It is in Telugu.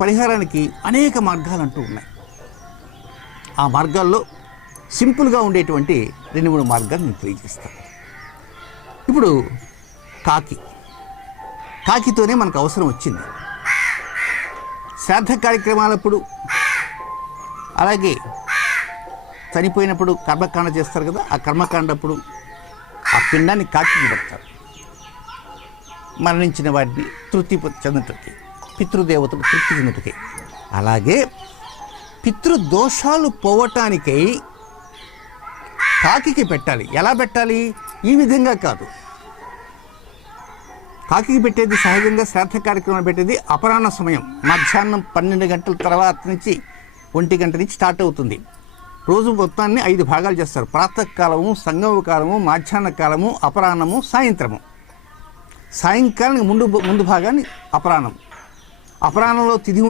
పరిహారానికి అనేక మార్గాలు అంటూ ఉన్నాయి. ఆ మార్గాల్లో సింపుల్గా ఉండేటువంటి 2-3 మార్గాలు నేను తెలియజేస్తాను. ఇప్పుడు కాకితోనే మనకు అవసరం వచ్చింది. శ్రాద్ధ కార్యక్రమాలప్పుడు, అలాగే చనిపోయినప్పుడు కర్మకాండ చేస్తారు కదా, ఆ కర్మకాండప్పుడు ఆ పిండాన్ని కాకికి పెడతారు. మరణించిన వారిని తృప్తి చెందుటకి, పితృదేవతలు తృప్తి చెందుటకి. అలాగే పితృదోషాలు పోవటానికై కాకికి పెట్టాలి. ఎలా పెట్టాలి? ఈ విధంగా కాదు. కాకికి పెట్టేది సహజంగా శ్రాద్ధ కార్యక్రమం పెట్టేది అపరాహ్న సమయం, మధ్యాహ్నం 12 గంటల తర్వాత నుంచి 1 గంట నుంచి స్టార్ట్ అవుతుంది. రోజు మొత్తాన్ని 5 భాగాలు చేస్తారు. ప్రాతకాలము, సంగమ కాలము, మధ్యాహ్న కాలము, అపరాహ్నము, సాయంత్రము. సాయంకాలానికి ముందు భాగాన్ని అపరాహ్నం. అపరాహ్నంలో తిథి